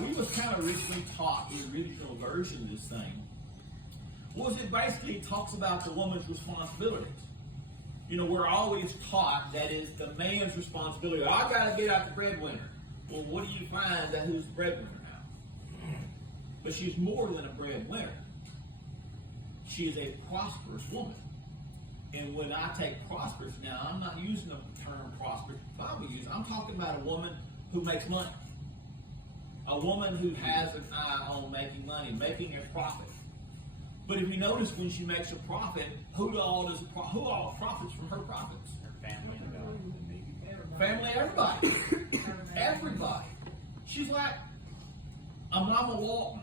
we was kind of originally taught the original version of this thing was it basically talks about the woman's responsibilities. You know, we're always taught that is the man's responsibility. I got to get out the breadwinner. Well, what do you find that who's the breadwinner now? But she's more than a breadwinner. She is a prosperous woman. And when I take prosperous, now I'm not using the term prosperous. I'm talking about a woman who makes money. A woman who has an eye on making money, making a profit. But if you notice, when she makes a profit, who all profits from her profits? Her family and God. Family, everybody. Everybody. She's like a Mama Walton.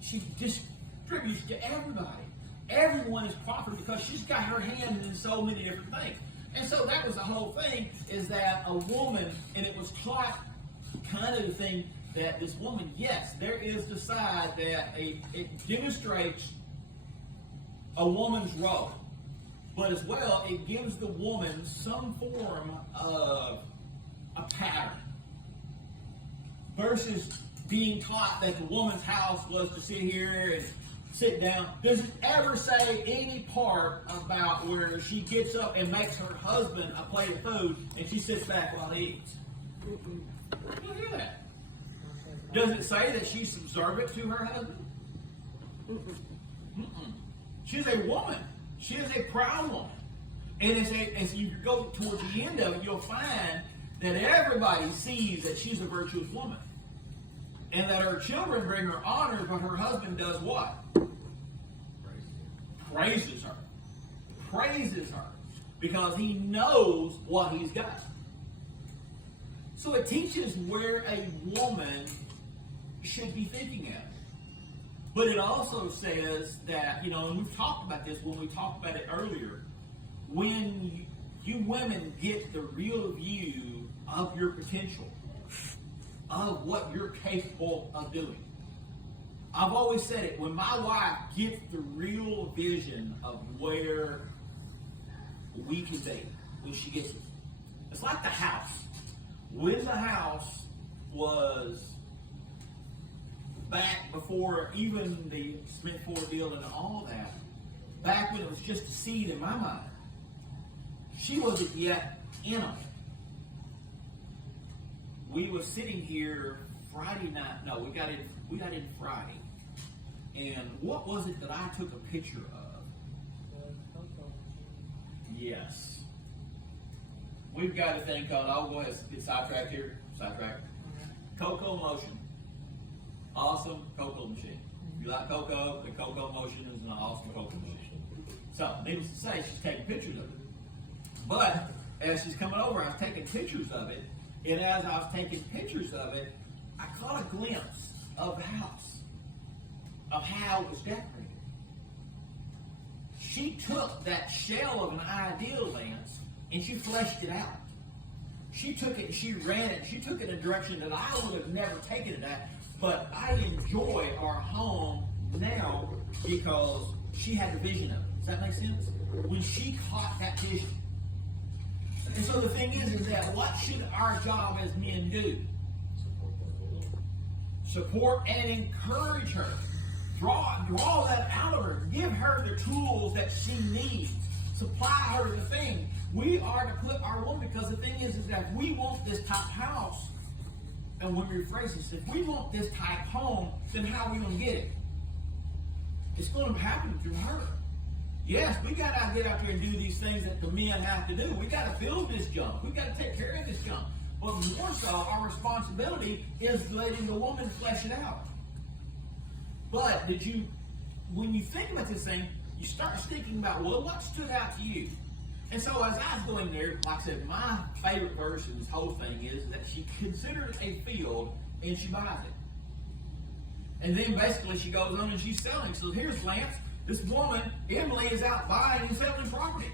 She distributes to everybody. Everyone is profiting because she's got her hand in so many different things. And so that was the whole thing, is that a woman, and it was taught kind of the thing that this woman, yes, there is the side that it demonstrates a woman's role. But as well, it gives the woman some form of a pattern. Versus being taught that the woman's house was to sit here and sit down. Does it ever say any part about where she gets up and makes her husband a plate of food and she sits back while he eats? You hear that? Does it say that she's subservient to her husband? She's a woman. She is a proud woman. And as you go towards the end of it, you'll find that everybody sees that she's a virtuous woman. And that her children bring her honor, but her husband does what? Praises her. Praises her. Because he knows what he's got. So it teaches where a woman should be thinking at. But it also says that, you know, and we've talked about this when we talked about it earlier, when you women get the real view of your potential, of what you're capable of doing. I've always said it, when my wife gets the real vision of where we can be, when she gets it. It's like the house. When the house was back before even the Smith Ford deal and all that, back when it was just a seed in my mind, she wasn't yet in it. We were sitting here Friday night. No, we got in Friday. And what was it that I took a picture of? Yes. We've got a thing called, I'll go ahead and get sidetracked here. Sidetracked. Coco Motion. Awesome Coco machine. If you like Coco, the Coco Motion is an awesome Coco machine. So, needless to say, she's taking pictures of it. But, as she's coming over, I was taking pictures of it. And as I was taking pictures of it, I caught a glimpse of the house, of how it was decorated. She took that shell of an ideal, Lance, and she fleshed it out. She took it and she ran it. She took it in a direction that I would have never taken it at. But I enjoy our home now because she had the vision of it. Does that make sense? When she caught that vision. And so the thing is that what should our job as men do? Support and encourage her. Draw that out of her. Give her the tools that she needs. Supply her the thing. We are to put our woman, because the thing is that if we want this type house, and when we rephrase this, if we want this type home, then how are we going to get it? It's going to happen through her. Yes, we got to get out there and do these things that the men have to do. We got to build this junk. We got to take care of this junk. But more so, our responsibility is letting the woman flesh it out. But when you think about this thing, you start thinking about, well, what stood out to you? And so as I was going there, like I said, my favorite verse in this whole thing is that she considered a field and she buys it. And then basically she goes on and she's selling. So here's Lance. This woman, Emily, is out buying and selling property.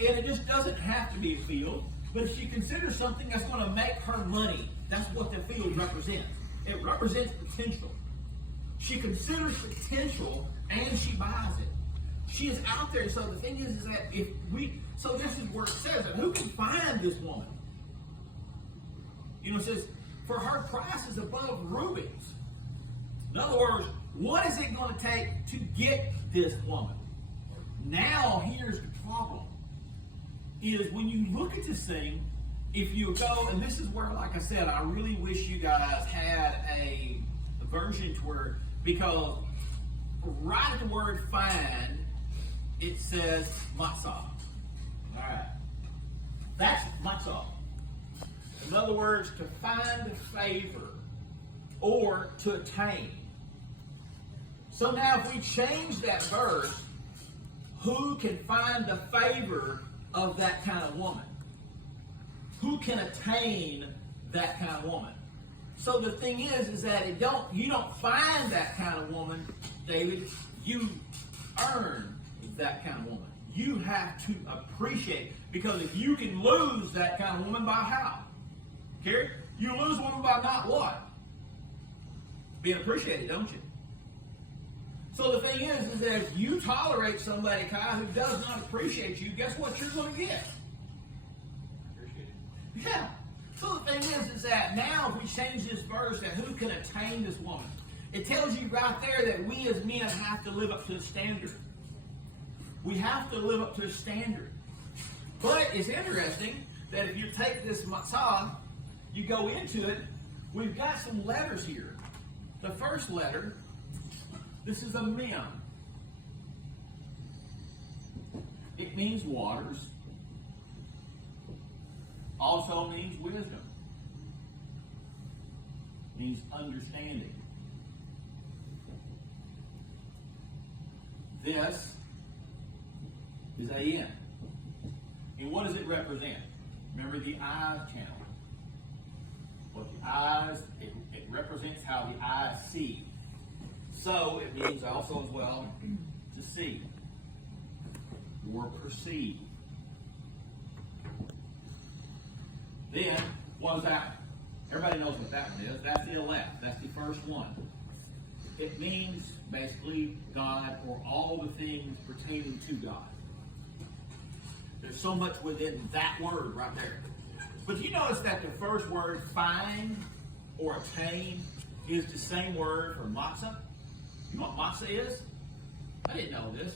And it just doesn't have to be a field, but if she considers something that's going to make her money, that's what the field represents. It represents potential. She considers potential and she buys it. She is out there. So the thing is that so this is where it says that who can find this woman? It says, for her price is above rubies. In other words, what is it going to take to get this woman? Now, here's the problem. Is when you look at this thing, if you go, and this is where, like I said, I really wish you guys had a version to where, because right at the word find, it says matzah. All right. That's matzah. In other words, to find favor or to attain. So now if we change that verse, who can find the favor of that kind of woman? Who can attain that kind of woman? So the thing is that you don't find that kind of woman, David. You earn that kind of woman. You have to appreciate, because if you can lose that kind of woman by how? Carrie? You lose a woman by not what? Being appreciated, don't you? So the thing is that if you tolerate somebody, Kai, who does not appreciate you, guess what you're going to get? Yeah. So the thing is that now if we change this verse, that who can attain this woman? It tells you right there that we as men have to live up to the standard. We have to live up to a standard. But it's interesting that if you take this matzah, you go into it, we've got some letters here. The first letter, this is a mem. It means waters. Also means wisdom. Means understanding. This is A-N. And what does it represent? Remember the eyes channel. What the eyes, it represents how the eyes see. So it means also as well to see or perceive. Then, what is that? Everybody knows what that one is. That's the elect. That's the first one. It means basically God, or all the things pertaining to God. There's so much within that word right there. But you notice that the first word, find or attain, is the same word for matzah. You know what matzah is? I didn't know this.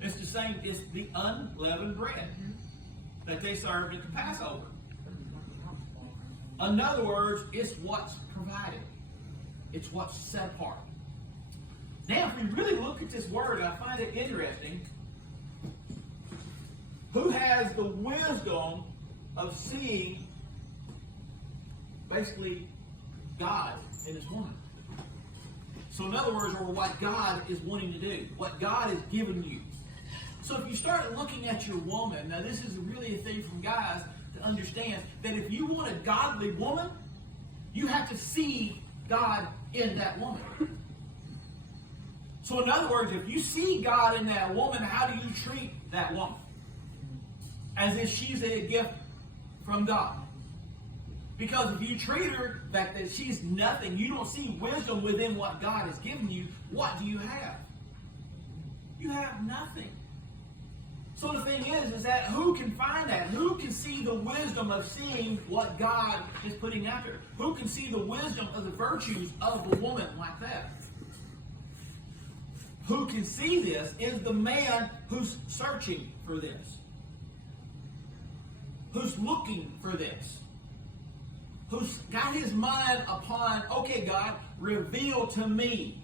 It's the same, it's the unleavened bread that they served at the Passover. In other words, it's what's provided. It's what's set apart. Now, if we really look at this word, I find it interesting. Who has the wisdom of seeing, basically, God in this woman? So in other words, or what God is wanting to do, what God has given you. So if you start looking at your woman, now this is really a thing from guys to understand, that if you want a godly woman, you have to see God in that woman. So in other words, if you see God in that woman, how do you treat that woman? As if she's a gift from God. Because if you treat her that she's nothing, you don't see wisdom within what God has given you, what do you have? You have nothing. So the thing is that who can find that? Who can see the wisdom of seeing what God is putting out there? Who can see the wisdom of the virtues of the woman like that? Who can see this is the man who's searching for this. Who's looking for this. Who's got his mind upon, okay, God, reveal to me.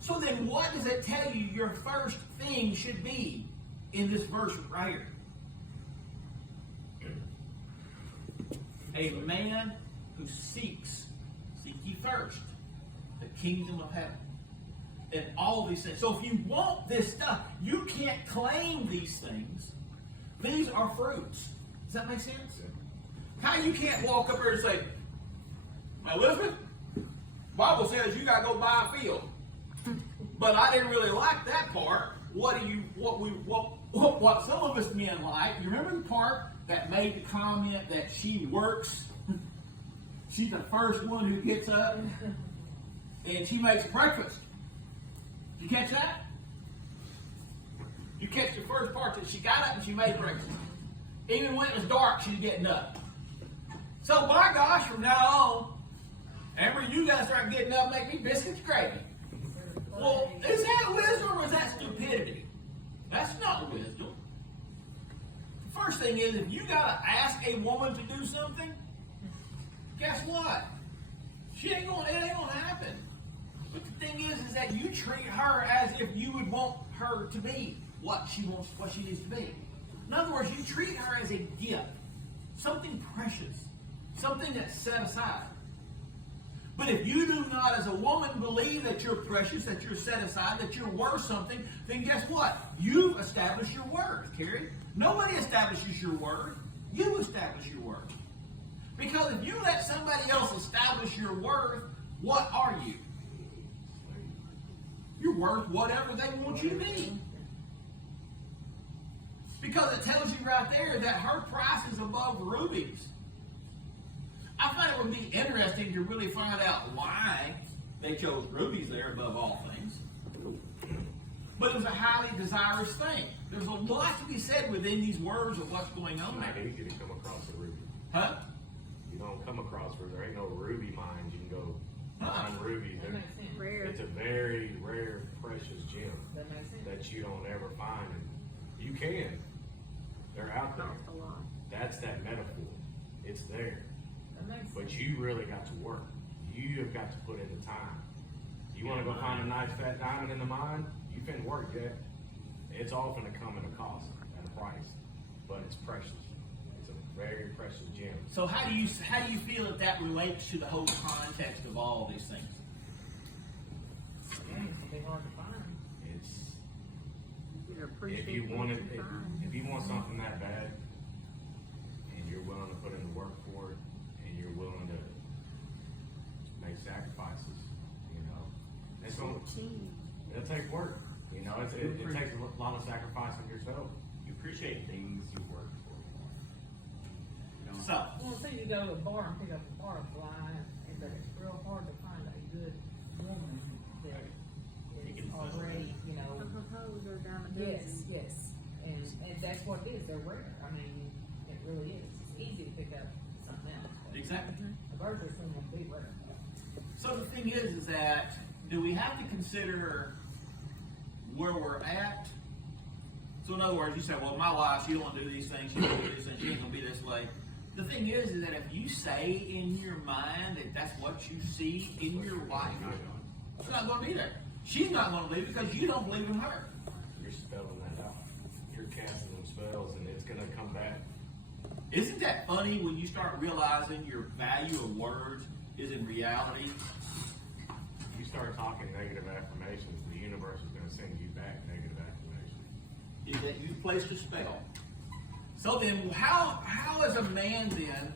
So then what does it tell you your first thing should be in this verse right here? A man who seeks, seek ye first, the kingdom of heaven. And all these things. So if you want this stuff, you can't claim these things. These are fruits. Does that make sense? How you can't walk up here and say, Elizabeth, Bible says you got to go buy a field. But I didn't really like that part. What some of us men like, you remember the part that made the comment that she works? She's the first one who gets up and she makes breakfast. Did you catch that? You catch the first part that she got up and she made breakfast. Even when it was dark, she's getting up. So by God, from now on, Amber, you gotta start getting up and make me biscuits gravy. Well, is that wisdom or is that stupidity? That's not wisdom. The first thing is, if you gotta ask a woman to do something, guess what? It ain't gonna happen. But the thing is that you treat her as if you would want her to be what she needs to be. In other words, you treat her as a gift, something precious, something that's set aside. But if you do not, as a woman, believe that you're precious, that you're set aside, that you're worth something, then guess what? You've established your worth, Carrie. Nobody establishes your worth. You establish your worth. Because if you let somebody else establish your worth, what are you? You're worth whatever they want you to be. Because it tells you right there that her price is above rubies. I find it would be interesting to really find out why they chose rubies there above all things. But it was a highly desirous thing. There's a lot to be said within these words of what's going on there. Maybe you can come across a ruby. Huh? You don't come across where there ain't no ruby mines. You can go Huh. find rubies. That makes sense. Rare. It's a very rare, precious gem That makes sense. that you don't ever find. And you can. They're out there. Cost a lot. That's that metaphor. It's there. That makes But sense. you really got to work. You have got to put in the time. You want to go find a nice fat diamond in the mine? You can work that. It's all going to come at a cost, at a price. But it's precious. It's a very precious gem. So how do you feel that relates to the whole context of all these things? Yeah, it's gonna be hard to find. It's You appreciate if you want it, what you find. if you want something that bad, and you're willing to put in the work for it, and you're willing to make sacrifices, you know, it's gonna it'll take work. You know, it takes a lot of sacrifice of yourself. You appreciate things you work for. You know? So, Well, say you go to a bar and pick up a butterfly, but it's real hard to find a good woman that is already, you know. They're down a Yes, yes, and that's what it is. They're rare. I mean, it really is. It's easy to pick up something else. But exactly. a bird or something would be rare. So the thing is that do we have to consider where we're at? So in other words, you say, well, my wife, she don't want to do these things, she don't want to do these things, she ain't going to be this way. The thing is that if you say in your mind that that's what you see in your wife, it's not going to be there. She's not going to believe it because you don't believe in her. You're spelling that out. You're casting them spells, and it's gonna come back. Isn't that funny when you start realizing your value of words is in reality? If you start talking negative affirmations, the universe is gonna send you back negative affirmations. Is that you've placed a spell. So then, how as a man then,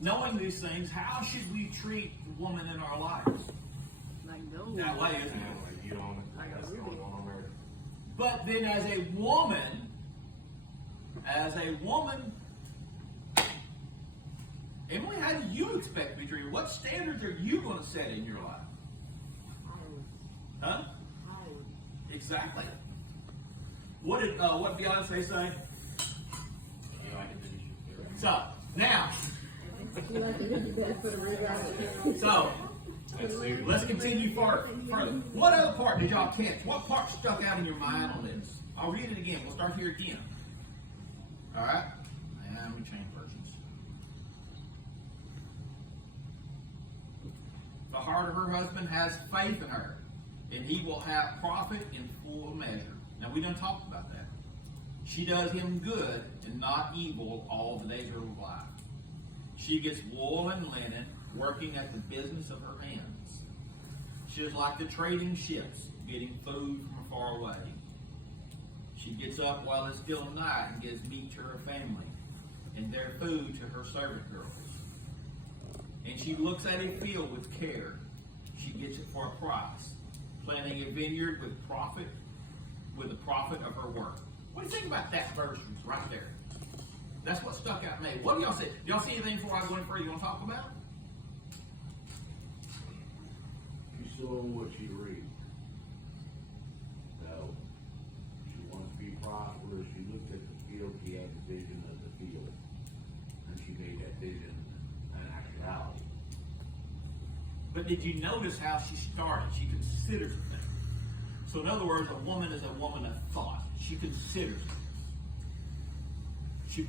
knowing these things, how should we treat the woman in our lives? Like gold. That way, isn't it? Like you don't. That's the only one on earth. But then as a woman, Emily, how do you expect to be treated? What standards are you going to set in your life? Huh? Exactly. What did Beyonce say? You know, I can finish it. So, now, so, let's continue further. What other part did y'all catch? What part stuck out in your mind on this? I'll read it again. We'll start here again. All right? And we change versions. The heart of her husband has faith in her, and he will have profit in full measure. Now, we done talked about that. She does him good and not evil all the days of her life. She gets wool and linen, working at the business of her hands. She is like the trading ships, getting food from far away. She gets up while it's still night and gives meat to her family, and their food to her servant girls. And she looks at a field with care. She gets it for a price, planting a vineyard with the profit of her work. What do you think about that verse right there? That's what stuck out to me. What do y'all see? Do y'all see anything before I go any further you want to talk about? You saw what she read. So, she wants to be prosperous. She looked at the field. She had the vision of the field. And she made that vision an actuality. But did you notice how she started? She considers things. So in other words, a woman is a woman of thought. She considers things. She